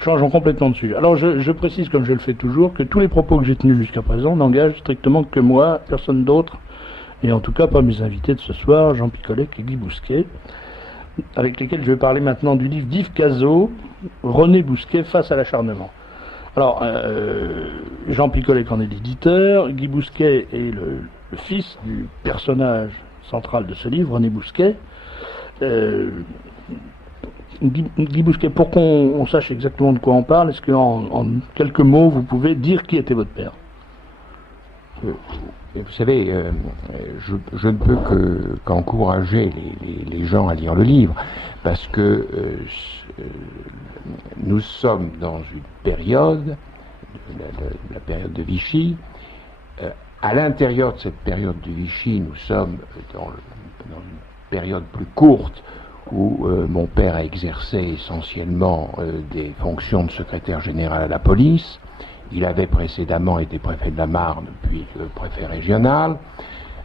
changeons complètement de sujet. Alors je précise, comme je le fais toujours, que tous les propos que j'ai tenus jusqu'à présent n'engagent strictement que moi, personne d'autre, et en tout cas pas mes invités de ce soir, Jean Picolec et Guy Bousquet, avec lesquels je vais parler maintenant du livre d'Yves Cazot, René Bousquet face à l'acharnement. Alors, Jean Picolec en est l'éditeur, Guy Bousquet est le fils du personnage central de ce livre, René Bousquet. Guy Bousquet, pour qu'on sache exactement de quoi on parle, est-ce qu'en quelques mots, vous pouvez dire qui était votre père? Vous savez, je ne peux qu'encourager les gens à lire le livre, parce que nous sommes dans une période, la période de Vichy. À l'intérieur de cette période de Vichy, nous sommes dans une période plus courte où mon père a exercé essentiellement des fonctions de secrétaire général à la police. Il avait précédemment été préfet de la Marne, puis préfet régional.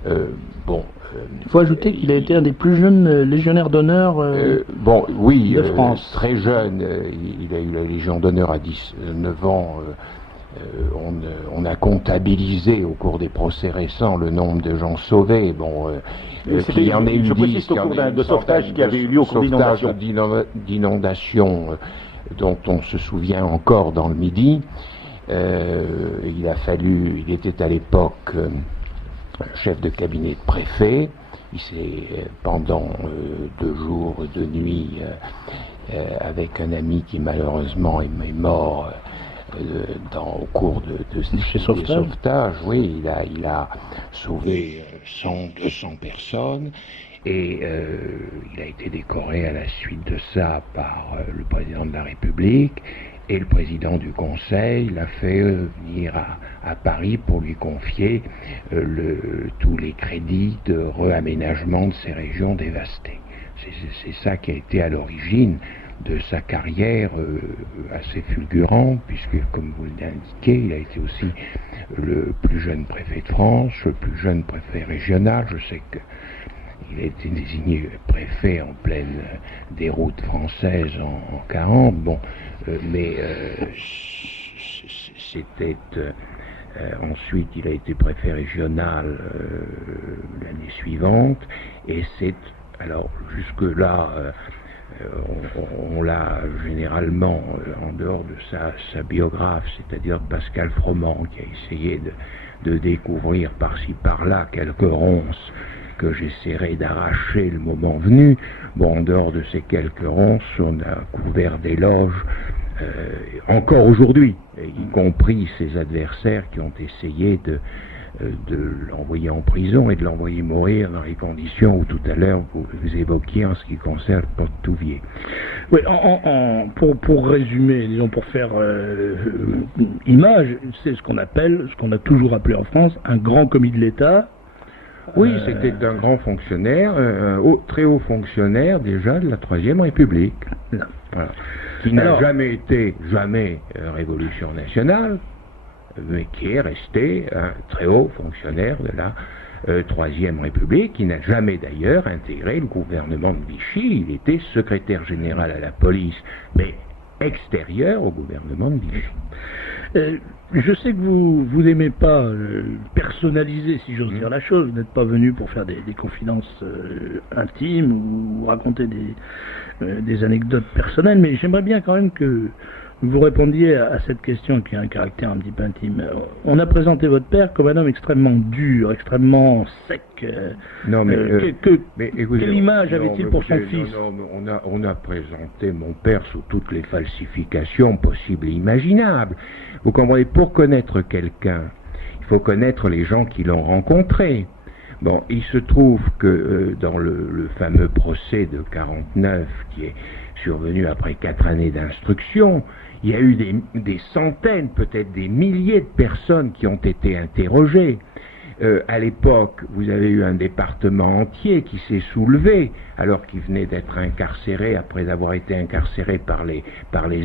Il faut ajouter qu'il a été un des plus jeunes légionnaires d'honneur de France. Très jeune. Il a eu la Légion d'honneur à 19 ans. On a comptabilisé au cours des procès récents le nombre de gens sauvés. Il y en a eu 10 au cours de sauvetage qui avait eu lieu au cours d'inondations dont on se souvient encore dans le Midi. Il était à l'époque chef de cabinet de préfet. Il s'est, pendant 2 jours, 2 nuits, avec un ami qui malheureusement est mort au cours de ces sauvetages, oui, il a sauvé 100-200 personnes. Et il a été décoré à la suite de ça par le président de la République, et le président du Conseil l'a fait venir à Paris pour lui confier tous les crédits de réaménagement de ces régions dévastées. C'est ça qui a été à l'origine de sa carrière assez fulgurante, puisque, comme vous l'indiquez, il a été aussi le plus jeune préfet de France, le plus jeune préfet régional. Je sais que il a été désigné préfet en pleine déroute française en 40. C'était ensuite il a été préfet régional l'année suivante, et alors jusque là on l'a généralement en dehors de sa biographe, c'est-à-dire Pascal Froment, qui a essayé de découvrir par-ci par-là quelques ronces que j'essaierai d'arracher le moment venu. En dehors de ces quelques ronces, on a couvert d'éloges, encore aujourd'hui, y compris ses adversaires qui ont essayé de l'envoyer en prison et de l'envoyer mourir dans les conditions où tout à l'heure vous évoquiez en ce qui concerne Porte-Touvier. Oui, pour résumer, disons, pour faire image, c'est ce qu'on a toujours appelé en France, un grand commis de l'État. Oui, c'était un grand fonctionnaire, très haut fonctionnaire déjà de la Troisième République, voilà, qui n'a jamais été Révolution nationale, mais qui est resté un très haut fonctionnaire de la Troisième République, qui n'a jamais d'ailleurs intégré le gouvernement de Vichy. Il était secrétaire général à la police, mais extérieur au gouvernement de Vichy. Je sais que vous n'aimez pas personnaliser, si j'ose dire la chose. Vous n'êtes pas venu pour faire des confidences intimes ou raconter des anecdotes personnelles, mais j'aimerais bien quand même que vous répondiez à cette question qui a un caractère un petit peu intime. On a présenté votre père comme un homme extrêmement dur, extrêmement sec. Quelle image avait-il pour son fils? On a présenté mon père sous toutes les falsifications possibles et imaginables. Vous comprenez, pour connaître quelqu'un, il faut connaître les gens qui l'ont rencontré. Il se trouve que dans le fameux procès de 49, qui est survenu après 4 années d'instruction, il y a eu des centaines, peut-être des milliers de personnes qui ont été interrogées. À l'époque, vous avez eu un département entier qui s'est soulevé, alors qu'il venait d'être incarcéré, après avoir été incarcéré par les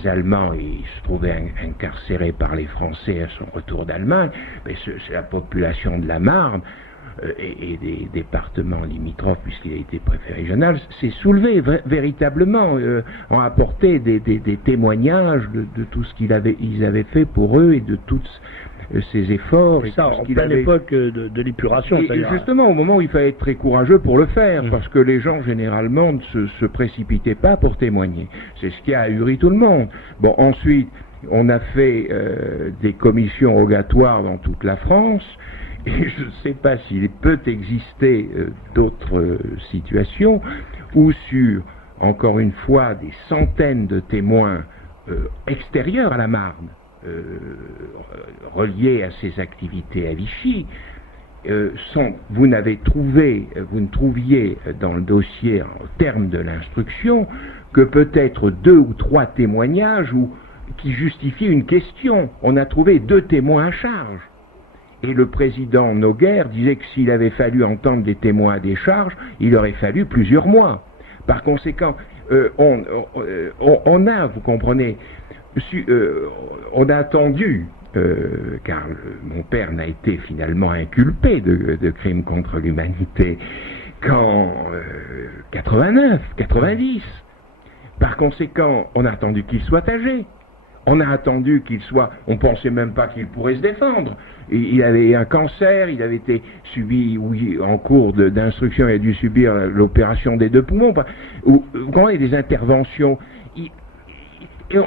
Allemands, et il se trouvait incarcéré par les Français à son retour d'Allemagne. Mais c'est la population de la Marne. et des départements limitrophes, puisqu'il a été préfet régional, s'est soulevé véritablement, ont apporté des témoignages de tout ce qu'ils avaient fait pour eux et de tous ces efforts. Et ça, en pleine époque de l'épuration. Et justement, au moment où il fallait être très courageux pour le faire, parce que les gens, généralement, ne se précipitaient pas pour témoigner. C'est ce qui a ahuri tout le monde. Bon, ensuite, on a fait des commissions rogatoires dans toute la France, et je ne sais pas s'il peut exister d'autres situations où sur, encore une fois, des centaines de témoins extérieurs à la Marne, reliés à ces activités à Vichy, vous ne trouviez dans le dossier, au terme de l'instruction, que peut-être 2 ou 3 témoignages qui justifiaient une question. On a trouvé 2 témoins à charge. Et le président Noguer disait que s'il avait fallu entendre des témoins à décharge, il aurait fallu plusieurs mois. Par conséquent, on a, vous comprenez, on a attendu, car mon père n'a été finalement inculpé de crimes contre l'humanité qu'en 89, 90. Par conséquent, on a attendu qu'il soit âgé. On a attendu qu'il soit... On pensait même pas qu'il pourrait se défendre. Il avait un cancer, il avait été subi, en cours d'instruction, il a dû subir l'opération des 2 poumons. Vous comprenez, des interventions...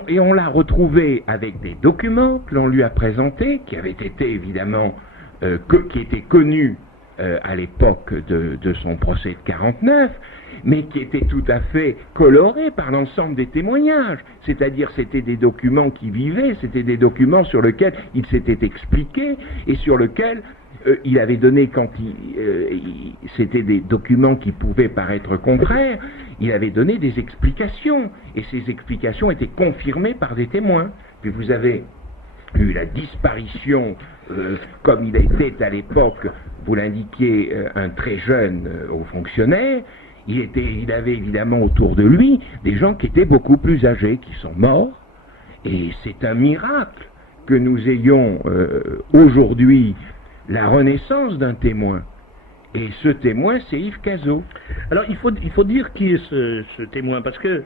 Et on l'a retrouvé avec des documents que l'on lui a présentés, qui avaient été évidemment, qui étaient connus à l'époque de son procès de 49, mais qui étaient tout à fait colorés par l'ensemble des témoignages. C'est-à-dire, c'était des documents qui vivaient, c'était des documents sur lesquels il s'était expliqué et sur lesquels il avait donné, c'était des documents qui pouvaient paraître contraires, il avait donné des explications, et ces explications étaient confirmées par des témoins. Puis vous avez eu la disparition, comme il était à l'époque, vous l'indiquiez, un très jeune haut fonctionnaire. Il avait évidemment autour de lui des gens qui étaient beaucoup plus âgés, qui sont morts, et c'est un miracle que nous ayons aujourd'hui la renaissance d'un témoin. Et ce témoin, c'est Yves Cazot. Alors, il faut dire qui est ce témoin, parce que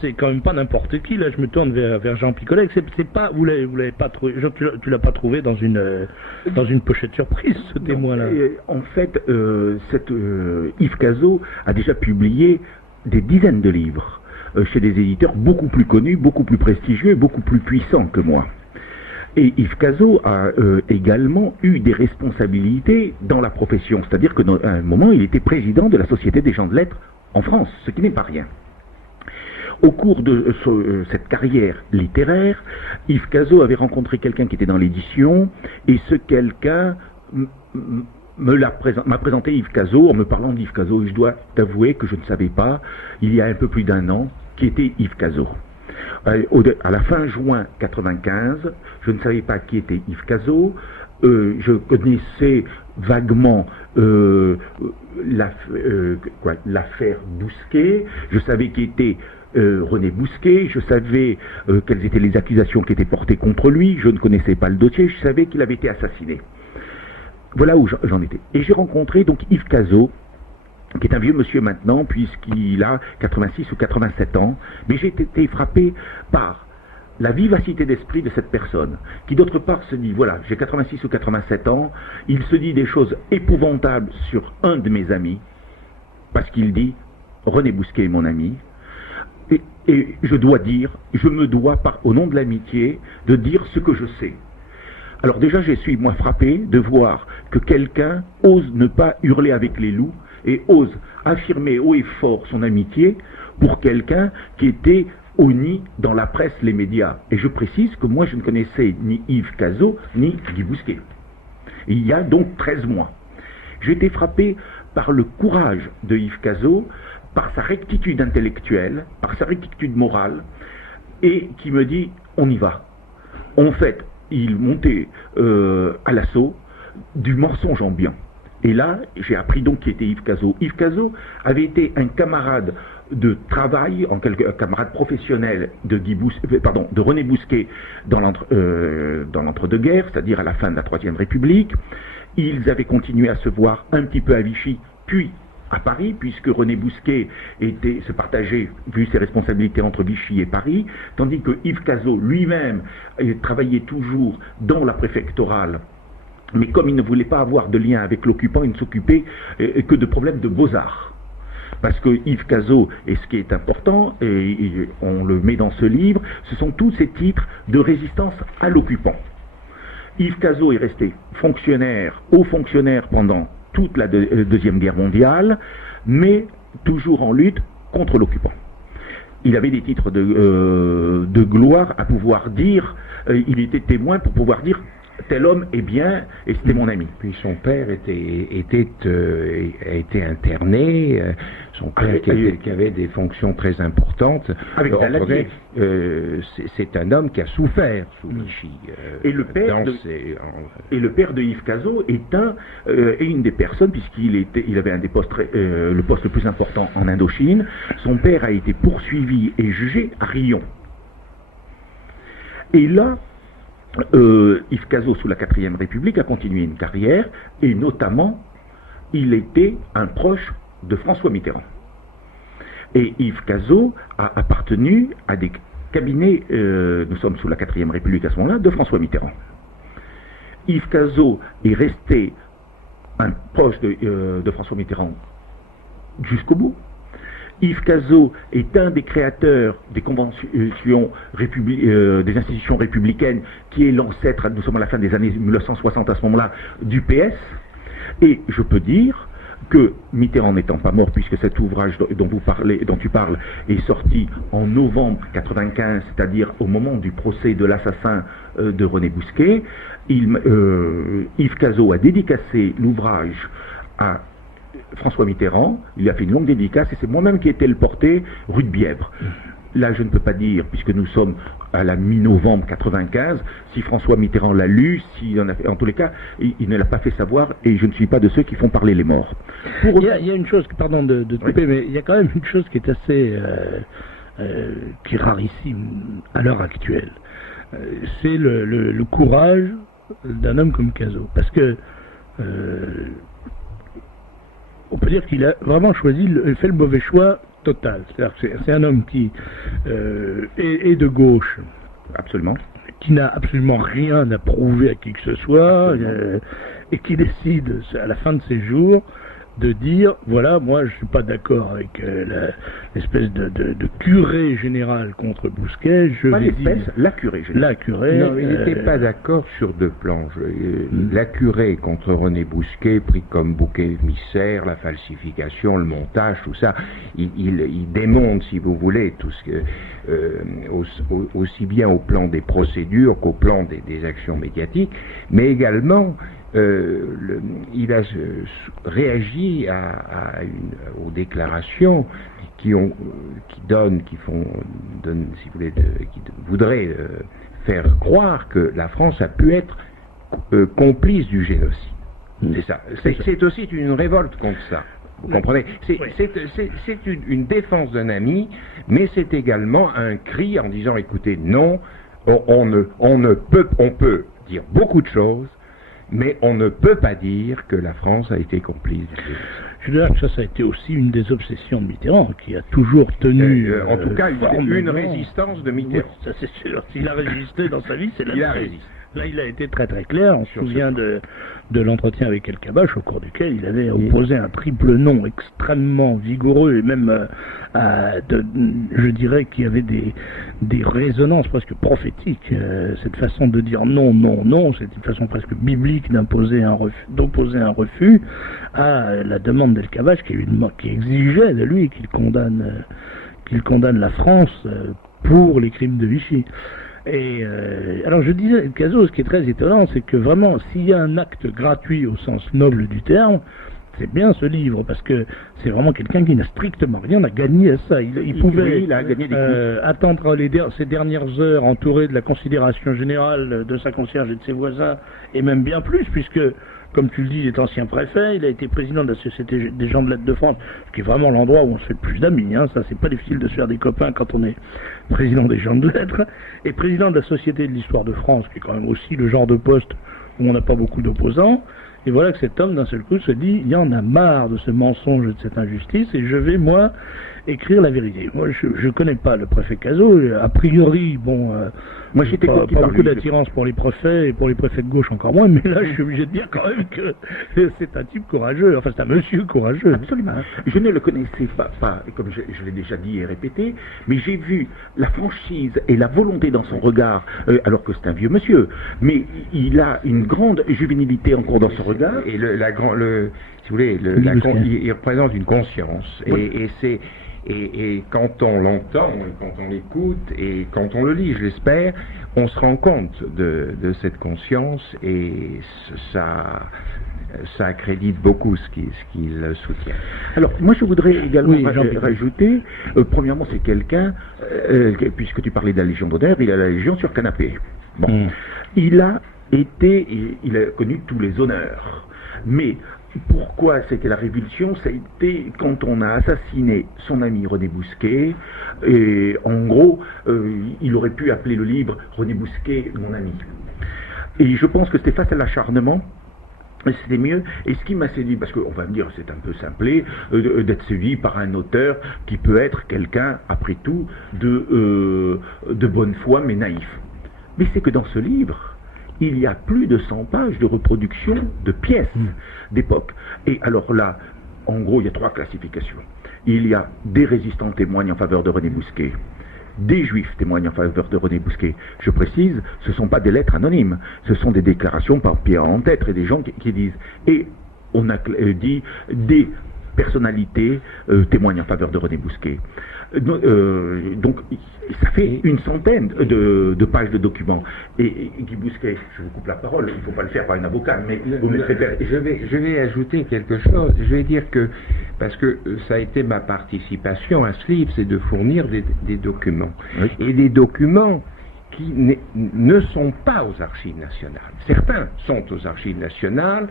c'est quand même pas n'importe qui. Là, je me tourne vers Jean Picolet. C'est pas, vous l'avez pas trouvé. Tu l'as pas trouvé dans une pochette surprise, ce témoin-là. En fait, Yves Cazot a déjà publié des dizaines de livres chez des éditeurs beaucoup plus connus, beaucoup plus prestigieux et beaucoup plus puissants que moi. Et Yves Cazot a également eu des responsabilités dans la profession, c'est-à-dire qu'à un moment, il était président de la Société des gens de lettres en France, ce qui n'est pas rien. Au cours de cette carrière littéraire, Yves Cazot avait rencontré quelqu'un qui était dans l'édition, et ce quelqu'un m'a présenté Yves Cazot en me parlant d'Yves Cazot. Je dois t'avouer que je ne savais pas, il y a un peu plus d'1 an, qui était Yves Cazot. À la fin juin 95, je ne savais pas qui était Yves Cazot. Je connaissais vaguement l'affaire Bousquet. Je savais qui était René Bousquet. Je savais quelles étaient les accusations qui étaient portées contre lui. Je ne connaissais pas le dossier. Je savais qu'il avait été assassiné. Voilà où j'en étais. Et j'ai rencontré donc Yves Cazot, qui est un vieux monsieur maintenant, puisqu'il a 86 ou 87 ans, mais j'ai été frappé par la vivacité d'esprit de cette personne, qui d'autre part se dit, voilà, j'ai 86 ou 87 ans, il se dit des choses épouvantables sur un de mes amis, parce qu'il dit, René Bousquet est mon ami, et je me dois, au nom de l'amitié, de dire ce que je sais. Alors déjà, je suis, moi, frappé de voir que quelqu'un ose ne pas hurler avec les loups, et ose affirmer haut et fort son amitié pour quelqu'un qui était honni dans la presse, les médias. Et je précise que moi je ne connaissais ni Yves Cazot ni Guy Bousquet. Il y a donc 13 mois. J'ai été frappé par le courage de Yves Cazot, par sa rectitude intellectuelle, par sa rectitude morale, et qui me dit on y va. En fait, il montait à l'assaut du mensonge ambiant. Et là, j'ai appris donc qui était Yves Cazot. Yves Cazot avait été un camarade de travail, un camarade professionnel de René Bousquet dans l'entre-deux-guerres, c'est-à-dire à la fin de la Troisième République. Ils avaient continué à se voir un petit peu à Vichy, puis à Paris, puisque René Bousquet se partageait, vu ses responsabilités entre Vichy et Paris, tandis que Yves Cazot lui-même travaillait toujours dans la préfectorale. Mais comme il ne voulait pas avoir de lien avec l'occupant, il ne s'occupait que de problèmes de beaux-arts. Parce que Yves Cazot, et ce qui est important, et on le met dans ce livre, ce sont tous ces titres de résistance à l'occupant. Yves Cazot est resté haut fonctionnaire pendant toute la Deuxième Guerre mondiale, mais toujours en lutte contre l'occupant. Il avait des titres de gloire à pouvoir dire, il était témoin pour pouvoir dire tel homme est bien et c'était mon ami. Puis son père a été interné, son père qui avait des fonctions très importantes. Avec Daladier. C'est un homme qui a souffert sous Vichy. Et le père de Yves Cazot est une des personnes, puisqu'il avait un des postes, le poste le plus important en Indochine. Son père a été poursuivi et jugé à Riom. Et là, Yves Cazot, sous la 4e République, a continué une carrière, et notamment, il était un proche de François Mitterrand. Et Yves Cazot a appartenu à des cabinets, nous sommes sous la 4e République à ce moment-là, de François Mitterrand. Yves Cazot est resté un proche de François Mitterrand jusqu'au bout. Yves Cazot est un des créateurs des conventions des institutions républicaines, qui est l'ancêtre, nous sommes à la fin des années 1960 à ce moment-là, du PS. Et je peux dire que Mitterrand n'étant pas mort, puisque cet ouvrage dont tu parles est sorti en novembre 1995, c'est-à-dire au moment du procès de l'assassin de René Bousquet, Yves Cazot a dédicacé l'ouvrage à François Mitterrand. Il a fait une longue dédicace et c'est moi-même qui ai été le porter rue de Bièvre. Là, je ne peux pas dire, puisque nous sommes à la mi-novembre 95, si François Mitterrand l'a lu, en tous les cas, il ne l'a pas fait savoir, et je ne suis pas de ceux qui font parler les morts. Il y a une chose, pardon de te couper, mais il y a quand même une chose qui est assez qui est rarissime à l'heure actuelle. C'est le courage d'un homme comme Cazot. Parce que on peut dire qu'il a vraiment fait le mauvais choix total. C'est-à-dire que c'est un homme qui est de gauche. Absolument. Qui n'a absolument rien à prouver à qui que ce soit, et qui décide, à la fin de ses jours, de dire, voilà, moi je suis pas d'accord avec l'espèce de curé général contre Bousquet, la curé général. La curé. Non, il n'était pas d'accord sur deux plans. La curé contre René Bousquet, pris comme bouc émissaire, la falsification, le montage, tout ça, il démonte, si vous voulez, tout ce que, aussi bien au plan des procédures qu'au plan des actions médiatiques, mais également il a réagi aux déclarations qui voudraient faire croire que la France a pu être complice du génocide. C'est ça. C'est aussi une révolte contre ça. Vous comprenez? C'est une défense d'un ami, mais c'est également un cri en disant, écoutez, non, on peut dire beaucoup de choses, mais on ne peut pas dire que la France a été complice. Je dirais que ça a été aussi une des obsessions de Mitterrand, qui a toujours tenu... en tout cas, une résistance de Mitterrand. Oui, ça c'est sûr. S'il a résisté dans sa vie, c'est il a résisté. Là, il a été très très clair. On se souvient de l'entretien avec El-Kabache, au cours duquel il avait opposé un triple non extrêmement vigoureux, et même, je dirais, qu'il y avait des résonances presque prophétiques. Cette façon de dire non, non, non, c'est une façon presque biblique d'opposer un refus à la demande d'El-Kabache, qui exigeait de lui qu'il condamne la France pour les crimes de Vichy. Et alors je disais, Cazot, ce qui est très étonnant, c'est que vraiment, s'il y a un acte gratuit au sens noble du terme, c'est bien ce livre, parce que c'est vraiment quelqu'un qui n'a strictement rien à gagner à ça. Il pouvait attendre ses dernières heures entouré de la considération générale de sa concierge et de ses voisins, et même bien plus, puisque, comme tu le dis, il est ancien préfet, il a été président de la Société des gens de lettres de France, ce qui est vraiment l'endroit où on se fait le plus d'amis, hein. Ça, c'est pas difficile de se faire des copains quand on est président des gens de lettres, et président de la Société de l'Histoire de France, qui est quand même aussi le genre de poste où on n'a pas beaucoup d'opposants, Et voilà que cet homme, d'un seul coup, se dit, il y en a marre de ce mensonge et de cette injustice, et je vais, moi, écrire la vérité. Moi, je connais pas le préfet Cazot. A priori, bon, moi j'étais pas beaucoup d'attirance pour les préfets et pour les préfets de gauche encore moins, mais là, je suis obligé de dire quand même que c'est un type courageux. Enfin, c'est un monsieur courageux. Absolument. Je ne le connaissais pas comme je l'ai déjà dit et répété, mais j'ai vu la franchise et la volonté dans son regard, alors que c'est un vieux monsieur, mais il a une grande juvénilité encore dans son regard. Et si vous voulez, il représente une conscience. Oui. Et quand on l'entend, et quand on l'écoute, et quand on le lit, je l'espère, on se rend compte de cette conscience, et ça accrédite beaucoup ce qu'il soutient. Alors, moi je voudrais également rajouter, premièrement c'est quelqu'un, puisque tu parlais de la Légion d'honneur, il a la Légion sur canapé. Bon. Il a connu tous les honneurs. Mais pourquoi c'était la révulsion? Ça a été quand on a assassiné son ami René Bousquet, et en gros, il aurait pu appeler le livre René Bousquet, mon ami. Et je pense que c'était face à l'acharnement, c'était mieux. Et ce qui m'a séduit, parce qu'on va me dire c'est un peu simplé, d'être séduit par un auteur qui peut être quelqu'un, après tout, de bonne foi mais naïf. Mais c'est que dans ce livre, il y a plus de 100 pages de reproduction de pièces d'époque. Et alors là, en gros, il y a 3 classifications. Il y a des résistants témoignent en faveur de René Bousquet, des juifs témoignent en faveur de René Bousquet. Je précise, ce ne sont pas des lettres anonymes, ce sont des déclarations par pied en tête et des gens qui disent. Et on a dit des personnalités témoignent en faveur de René Bousquet. Donc ça fait une centaine de pages de documents. Et Guy Bousquet, je vous coupe la parole, il ne faut pas le faire par un avocat, mais vous me je vais ajouter quelque chose. Je vais dire que, parce que ça a été ma participation à ce livre, c'est de fournir des documents. Oui. Et des documents qui ne sont pas aux archives nationales. Certains sont aux archives nationales.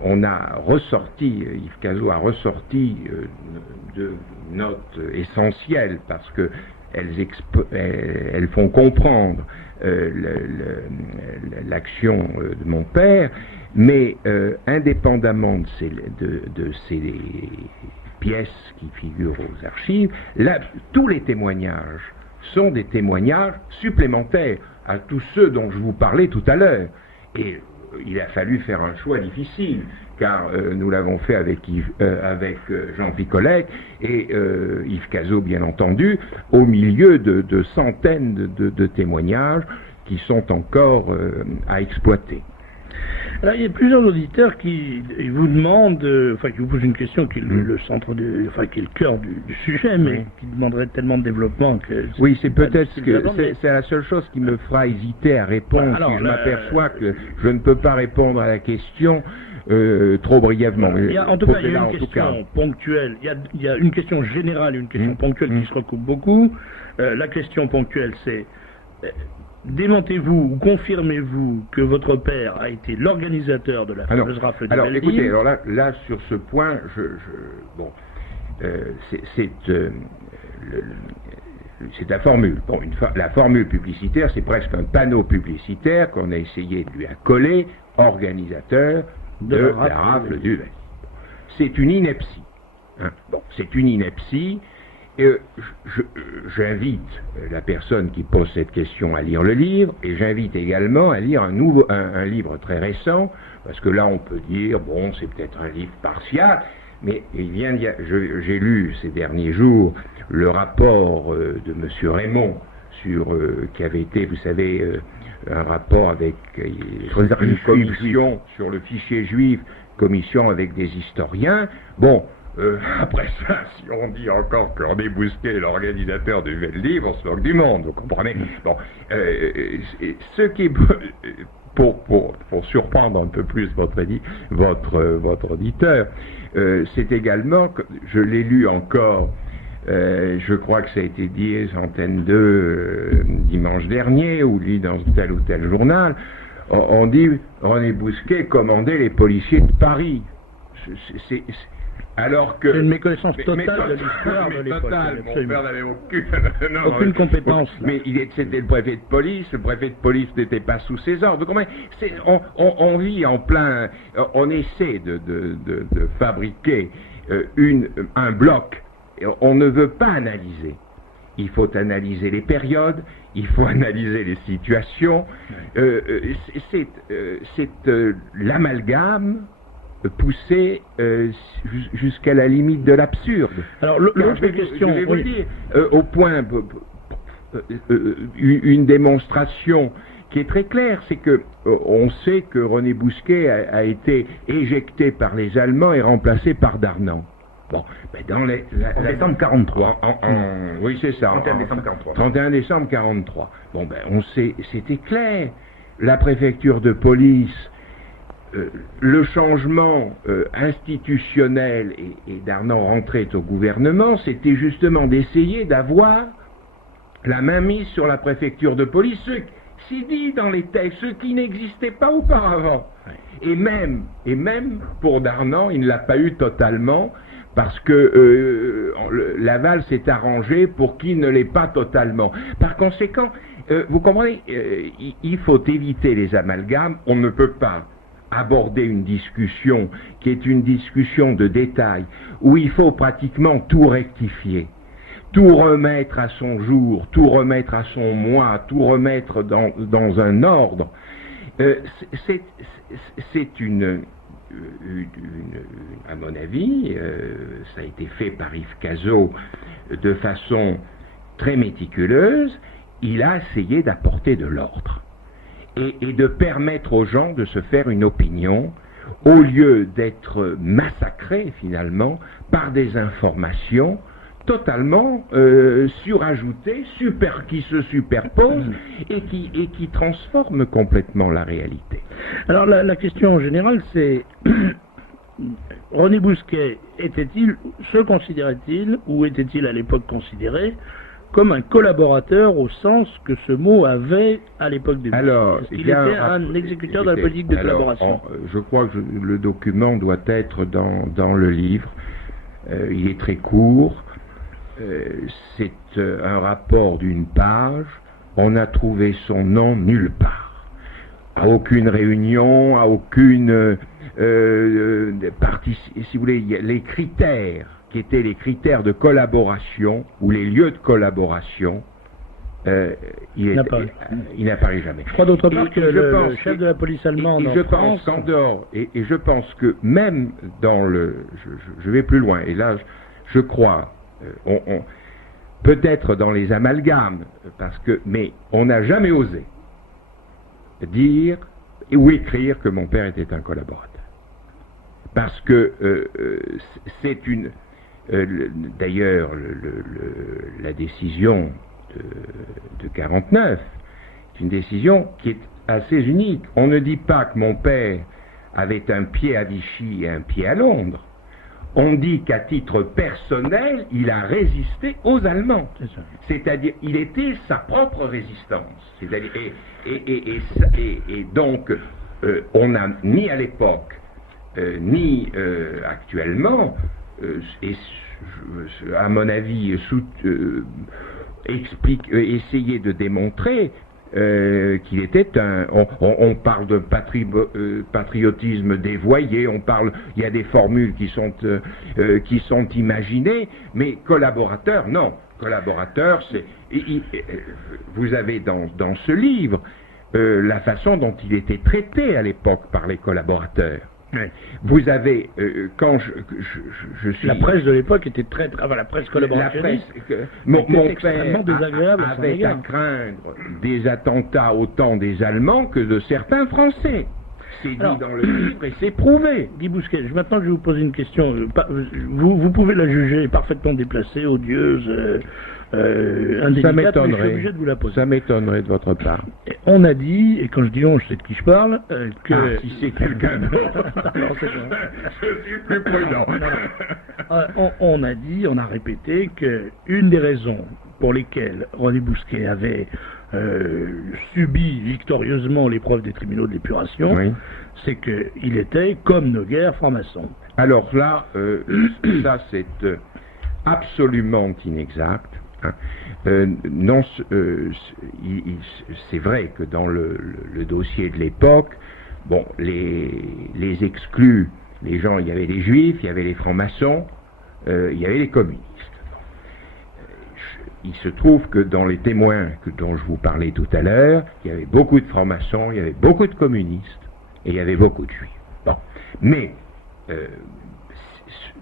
On a ressorti, Yves Cazot a ressorti de notes essentielles parce que elles font comprendre l'action de mon père, mais indépendamment de ces pièces qui figurent aux archives, là, tous les témoignages sont des témoignages supplémentaires à tous ceux dont je vous parlais tout à l'heure. Et il a fallu faire un choix difficile, car nous l'avons fait avec Jean Picolec et Yves Cazot, bien entendu, au milieu de centaines de témoignages qui sont encore à exploiter. Alors, il y a plusieurs auditeurs qui vous demandent, qui vous posent une question qui est le centre, qui est le cœur du sujet, mais qui demanderait tellement de développement que... Oui, c'est peut-être que c'est la seule chose qui me fera hésiter à répondre, si je m'aperçois que je ne peux pas répondre à la question trop brièvement. En tout cas, il y a une question ponctuelle, il y a une question générale et une question ponctuelle qui se recoupent beaucoup. La question ponctuelle, c'est... Démentez-vous ou confirmez-vous que votre père a été l'organisateur de la fameuse rafle de Belleville? Écoutez, alors là, sur ce point, c'est la formule. Bon, la formule publicitaire, c'est presque un panneau publicitaire qu'on a essayé de lui accoler, organisateur de la rafle du Belleville. C'est une ineptie. Hein. Bon, c'est une ineptie. J'invite la personne qui pose cette question à lire le livre, et j'invite également à lire un livre très récent, parce que là on peut dire, bon, c'est peut-être un livre partial, mais j'ai lu ces derniers jours le rapport de M. Raymond qui avait été, vous savez, un rapport avec une commission sur le fichier juif, commission avec des historiens. Bon, après ça, si on dit encore que René Bousquet est l'organisateur du livre, on se moque du monde, vous comprenez? Bon, ce qui est pour surprendre un peu plus votre auditeur, c'est également que je l'ai lu encore. Je crois que ça a été dit Antenne 2 dimanche dernier, ou lu dans tel ou tel journal. On dit René Bousquet commandait les policiers de Paris. Alors que... C'est une méconnaissance totale de l'histoire de l'époque. Totale, mon père n'avait aucune compétence. Mais c'était le préfet de police, le préfet de police n'était pas sous ses ordres. Vous comprenez, on vit en plein... On essaie de fabriquer un bloc. On ne veut pas analyser. Il faut analyser les périodes, il faut analyser les situations. C'est l'amalgame poussé jusqu'à la limite de l'absurde. Alors l'autre question, je vais vous dire, au point, une démonstration qui est très claire, c'est que on sait que René Bousquet a été éjecté par les Allemands et remplacé par Darnand. Bon, mais dans en décembre 43. Oui, c'est ça. 31 décembre 43. 31 décembre 43. Bon, ben, on sait, c'était clair. La préfecture de police, le changement institutionnel et Darnand rentrait au gouvernement, c'était justement d'essayer d'avoir la mainmise sur la préfecture de police, c'est dit dans les textes, ce qui n'existait pas auparavant. Et même pour Darnand, il ne l'a pas eu totalement, parce que Laval s'est arrangé pour qu'il ne l'ait pas totalement. Par conséquent, vous comprenez, il faut éviter les amalgames. On ne peut pas aborder une discussion qui est une discussion de détail, où il faut pratiquement tout rectifier, tout remettre à son jour, tout remettre à son mois, tout remettre dans un ordre. C'est à mon avis, ça a été fait par Yves Cazot de façon très méticuleuse. Il a essayé d'apporter de l'ordre et de permettre aux gens de se faire une opinion au lieu d'être massacrés finalement par des informations totalement surajoutées, qui se superposent et qui transforment complètement la réalité. Alors la question en général, c'est René Bousquet se considérait-il, ou était-il à l'époque considéré comme un collaborateur au sens que ce mot avait à l'époque des Bousquet? Est-ce qu'il était un exécuteur de la politique de collaboration? Je crois que le document doit être dans le livre. Il est très court. C'est un rapport d'une page. On a trouvé son nom nulle part. À aucune réunion, à aucune partie. Si vous voulez, les critères qui étaient les critères de collaboration ou les lieux de collaboration, il n'apparaît jamais. Je crois d'autre part que le chef de la police allemande je pense qu'en dehors, et je pense que même dans le... Je vais plus loin, et là, je crois... peut-être dans les amalgames, mais on n'a jamais osé dire ou écrire que mon père était un collaborateur. Parce que c'est une... D'ailleurs, la décision de 49, c'est une décision qui est assez unique. On ne dit pas que mon père avait un pied à Vichy et un pied à Londres. On dit qu'à titre personnel, il a résisté aux Allemands. C'est-à-dire, il était sa propre résistance. C'est-à-dire, et donc, on n'a ni à l'époque, ni actuellement, à mon avis, essayer de démontrer qu'il était on parle de patriotisme dévoyé, il y a des formules qui sont imaginées, mais collaborateur, non. Collaborateur, vous avez dans ce livre la façon dont il était traité à l'époque par les collaborateurs. Vous avez, quand je suis... La presse de l'époque était très... la presse collaborationniste mon père extrêmement désagréable avait à craindre des attentats autant des Allemands que de certains Français. C'est dit dans le livre et c'est prouvé. Guy Bousquet, maintenant que je vais vous poser une question, vous pouvez la juger parfaitement déplacée, odieuse, indélicate, mais je suis obligé de vous la poser. Ça m'étonnerait de votre part. Et on a dit, et quand je dis on, je sais de qui je parle, que... si c'est quelqu'un d'autre, je suis plus prudent. On a dit, on a répété que une des raisons pour lesquelles René Bousquet avait subi victorieusement l'épreuve des tribunaux de l'épuration, c'est qu'il était, comme Noguer, franc-maçon. Alors là, ça c'est absolument inexact. Hein. Non, c'est vrai que dans le dossier de l'époque, bon, les exclus, les gens, il y avait les juifs, il y avait les francs-maçons, il y avait les communistes. Il se trouve que dans les témoins dont je vous parlais tout à l'heure, il y avait beaucoup de francs-maçons, il y avait beaucoup de communistes, et il y avait beaucoup de juifs. Bon. Mais,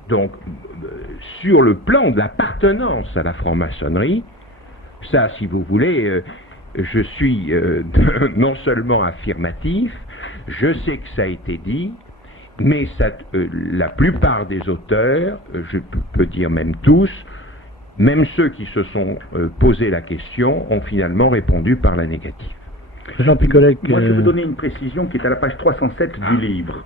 donc, sur le plan de l'appartenance à la franc-maçonnerie, ça, si vous voulez, je suis non seulement affirmatif, je sais que ça a été dit, mais la plupart des auteurs, je peux dire même tous, même ceux qui se sont posé la question, ont finalement répondu par la négative. Jean Picolec, moi, je vais vous donner une précision qui est à la page 307 du livre.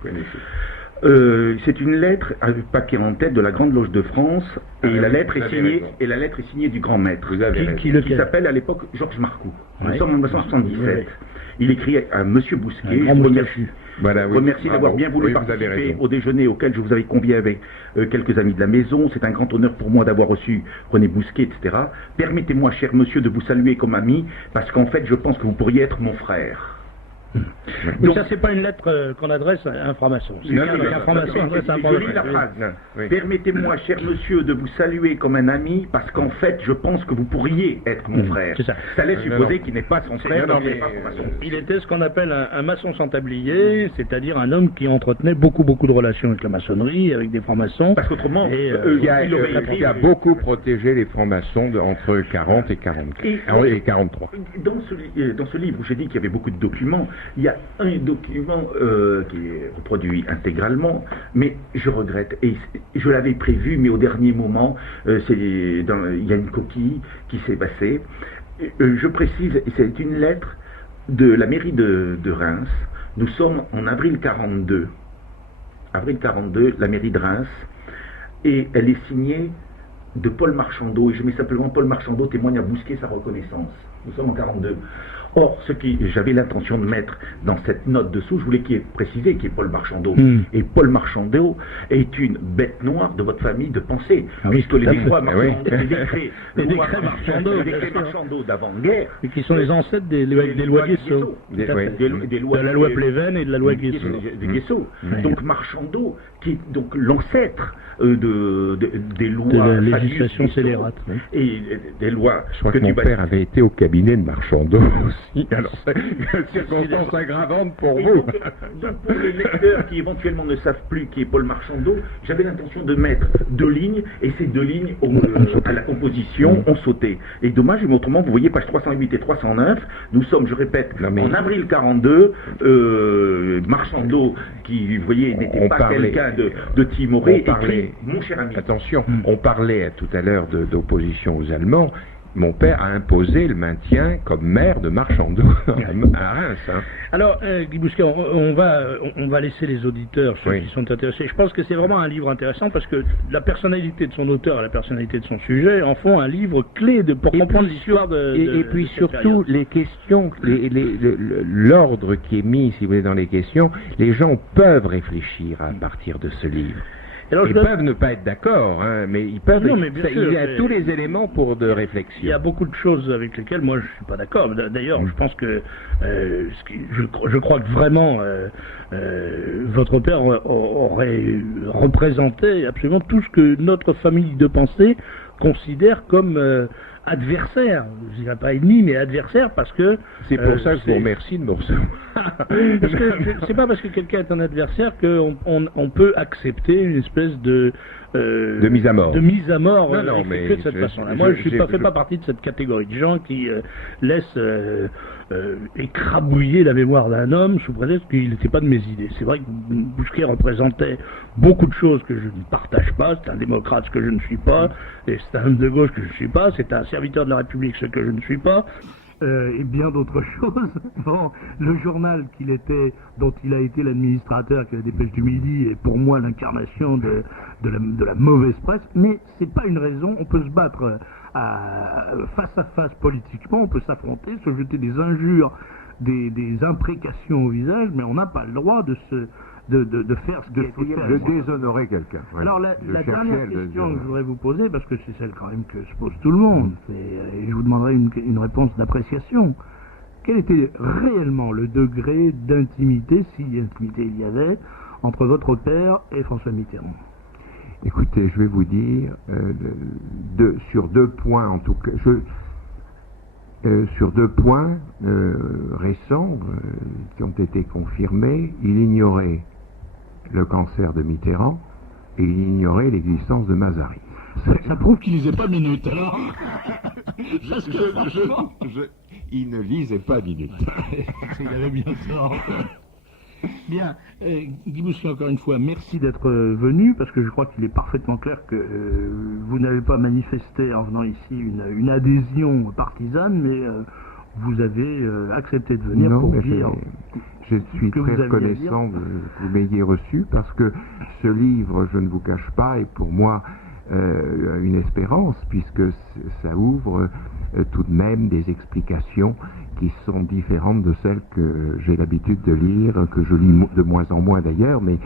C'est une lettre avec paquet en tête de la Grande Loge de France et la lettre est signée du grand maître qui s'appelle à l'époque Georges Marcoux. Nous sommes en 1977. Il écrit à Monsieur Bousquet. Remercie d'avoir bien voulu participer au déjeuner auquel je vous avais convié avec quelques amis de la maison. C'est un grand honneur pour moi d'avoir reçu René Bousquet, etc. Permettez-moi, cher monsieur, de vous saluer comme ami, parce qu'en fait, je pense que vous pourriez être mon frère. Donc, ça, c'est pas une lettre qu'on adresse à un franc-maçon. C'est qu'un franc-maçon adresse à un franc-maçon. Je lis la phrase. Permettez-moi, cher monsieur, de vous saluer comme un ami, parce qu'en fait, je pense que vous pourriez être mon frère. Ça laisse supposer qu'il n'est pas son frère, donc il n'est pas franc-maçon. Il était ce qu'on appelle un maçon sans tablier, c'est-à-dire un homme qui entretenait beaucoup de relations avec la maçonnerie, avec des francs-maçons. Parce qu'autrement, il a beaucoup protégé les francs-maçons entre 40 et 43. Dans ce livre où j'ai dit qu'il y avait beaucoup de documents, il y a un document qui est reproduit intégralement, mais je regrette, et je l'avais prévu, mais au dernier moment, il y a une coquille qui s'est passée. Je précise, c'est une lettre de la mairie de Reims. Nous sommes en avril 42. Avril 42, la mairie de Reims, et elle est signée de Paul Marchandeau, et je mets simplement Paul Marchandeau témoigne à Bousquet sa reconnaissance. Nous sommes en 42. Or, ce que j'avais l'intention de mettre dans cette note dessous, je voulais qu'il y ait précisé qui est Paul Marchandeau. Et Paul Marchandeau est une bête noire de votre famille de pensée. Puisque les décrets Marchandeau d'avant-guerre, et qui sont les ancêtres des lois Guesso. De la loi Pleven et de la loi Guesso. Donc Marchandeau, qui est donc l'ancêtre des lois de la législation scélérate. Et des lois. Je crois que mon père avait été au cabinet de Marchandeau aussi. Alors, circonstance aggravante pour vous. Donc pour les lecteurs qui éventuellement ne savent plus qui est Paul Marchandeau, j'avais l'intention de mettre 2 lignes, et ces 2 lignes à la composition ont sauté. Et dommage, mais autrement, vous voyez, page 308 et 309, nous sommes, je répète, en avril 42, Marchandeau, qui, vous voyez, n'était pas quelqu'un de timoré, écrit mon cher ami. Attention, on parlait tout à l'heure d'opposition aux Allemands. Mon père a imposé le maintien comme maire de Marchandeau à Reims. Hein. Alors, Guy Bousquet, on va laisser les auditeurs, ceux qui sont intéressés. Je pense que c'est vraiment un livre intéressant parce que la personnalité de son auteur et la personnalité de son sujet en font un livre clé pour comprendre l'histoire Et puis surtout, les questions, l'ordre qui est mis, si vous voulez, dans les questions, les gens peuvent réfléchir à partir de ce livre. Alors, ils peuvent ne pas être d'accord, hein, mais ils peuvent. Non, mais bien sûr, il y a tous les éléments de réflexion. Il y a beaucoup de choses avec lesquelles moi je suis pas d'accord. D'ailleurs, je pense que je crois que vraiment votre père aurait représenté absolument tout ce que notre famille de pensée considère comme adversaire, je dirais pas ennemi, mais adversaire, parce que... C'est pour ça que je vous remercie de me recevoir. C'est pas parce que quelqu'un est un adversaire qu'on peut accepter une espèce de mise à mort. De mise à mort, non, mais que de cette façon-là. Moi, je ne fais pas partie de cette catégorie de gens qui laissent écrabouiller la mémoire d'un homme sous prétexte qu'il n'était pas de mes idées. C'est vrai que Bousquet représentait beaucoup de choses que je ne partage pas. C'est un démocrate, ce que je ne suis pas, et c'est un homme de gauche que je ne suis pas, c'est un serviteur de la République, ce que je ne suis pas. Et bien d'autres choses. Bon, le journal dont il a été l'administrateur, qui est la Dépêche du Midi, est pour moi l'incarnation de la mauvaise presse, mais c'est pas une raison. On peut se battre face à face politiquement, on peut s'affronter, se jeter des injures, des imprécations au visage, mais on n'a pas le droit de de faire ce qui a été fait. De déshonorer quelqu'un. Voilà. Alors la Je dernière cherchais question que je voudrais vous poser, parce que c'est celle quand même que se pose tout le monde, et je vous demanderai une réponse d'appréciation. Quel était réellement le degré d'intimité, si intimité il y avait, entre votre père et François Mitterrand? Écoutez, je vais vous dire, sur 2 points en tout cas, sur 2 points récents qui ont été confirmés, il ignorait le cancer de Mitterrand et il ignorait l'existence de Mazari. Ça prouve qu'il lisait pas Minute, alors. Il ne lisait pas Minute. Il avait bien tort. Bien, Guy Bousquet, encore une fois, merci d'être venu, parce que je crois qu'il est parfaitement clair que vous n'avez pas manifesté en venant ici une adhésion partisane, mais vous avez accepté de venir Non, pour mais dire je suis que très vous aviez à dire. reconnaissant que vous m'ayez reçu, parce que ce livre, je ne vous cache pas, est pour moi une espérance, puisque ça ouvre tout de même des explications qui sont différentes de celles que j'ai l'habitude de lire, que je lis de moins en moins d'ailleurs, mais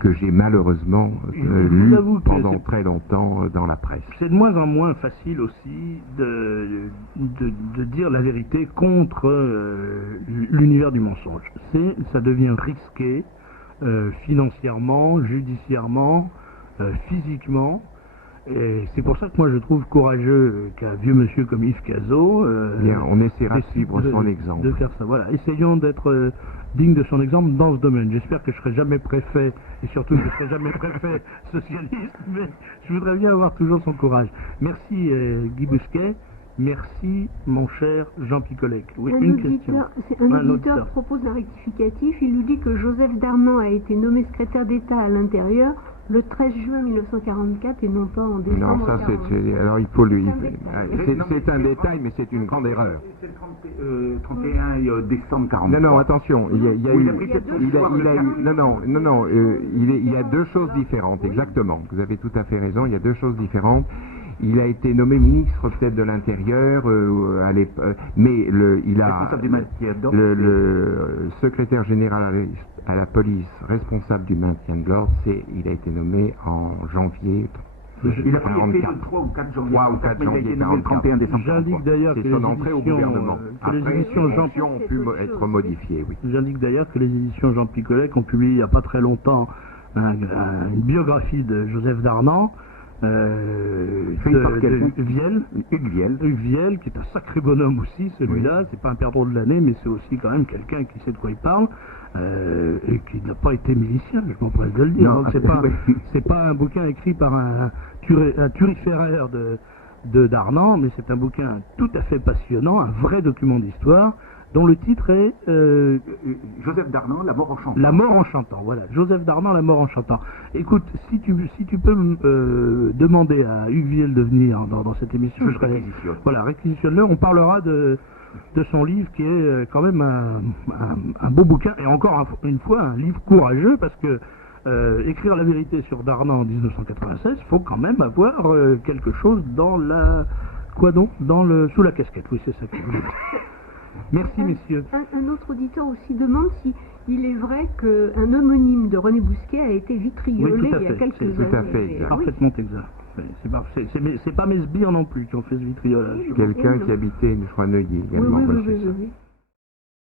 que j'ai malheureusement lu pendant très longtemps dans la presse. C'est de moins en moins facile aussi de dire la vérité contre l'univers du mensonge. Ça devient risqué financièrement, judiciairement, physiquement. Et c'est pour ça que moi je trouve courageux qu'un vieux monsieur comme Yves Cazot Bien, on essaiera de suivre son exemple. De faire ça. Voilà. Essayons d'être dignes de son exemple dans ce domaine. J'espère que je serai jamais préfet, et surtout que je serai jamais préfet socialiste, mais je voudrais bien avoir toujours son courage. Merci Guy Bousquet. Merci mon cher Jean Picolec. Oui, une question. Un auditeur propose un rectificatif. Il nous dit que Joseph Darnan a été nommé secrétaire d'État à l'Intérieur le 13 juin 1944 et non pas en décembre. Non, ça c'est... Alors il faut lui... C'est un détail, mais c'est une grande erreur. C'est le 31 décembre 43. Non, attention, il y a il y a 2 choses différentes, exactement. Vous avez tout à fait raison, il y a 2 choses différentes. Il a été nommé ministre peut-être de l'Intérieur, mais il a le secrétaire général à la police responsable du maintien de l'ordre, il a été nommé en janvier. Il a pris effet le 3 ou 4 janvier. 3 ou 4 janvier 31 décembre. J'indique d'ailleurs que c'est son entrée au gouvernement. les éditions Jean ont pu être modifiées, oui. J'indique d'ailleurs que les éditions Jean Picolec ont publié il n'y a pas très longtemps une biographie de Joseph Darnan. Hugues Viel, qui est un sacré bonhomme aussi, celui-là, oui. C'est pas un perdreau de l'année, mais c'est aussi quand même quelqu'un qui sait de quoi il parle, et qui n'a pas été milicien, je m'empresse de le dire. Non, donc c'est pas un bouquin écrit par un turiféraire de Darnan, mais c'est un bouquin tout à fait passionnant, un vrai document d'histoire, dont le titre est Joseph Darnan, La mort en chantant. La mort en chantant, voilà. Joseph Darnan, La mort en chantant. Écoute, si tu peux demander à Hugues Viel de venir dans cette émission, je réquisitionne. Voilà, réquisitionne-le. On parlera de son livre qui est quand même un beau bouquin, et encore une fois un livre courageux, parce que écrire la vérité sur Darnan en 1996, il faut quand même avoir quelque chose dans la... Quoi donc? Sous la casquette, oui, c'est ça que je voulais dire. Merci, messieurs. Un autre auditeur aussi demande si il est vrai qu'un homonyme de René Bousquet a été vitriolé il y a quelques années. Tout à fait exact. Parfaitement exact. C'est pas mes sbires non plus qui ont fait ce vitriolage. Quelqu'un qui habitait, je crois, Neuilly également. Oui.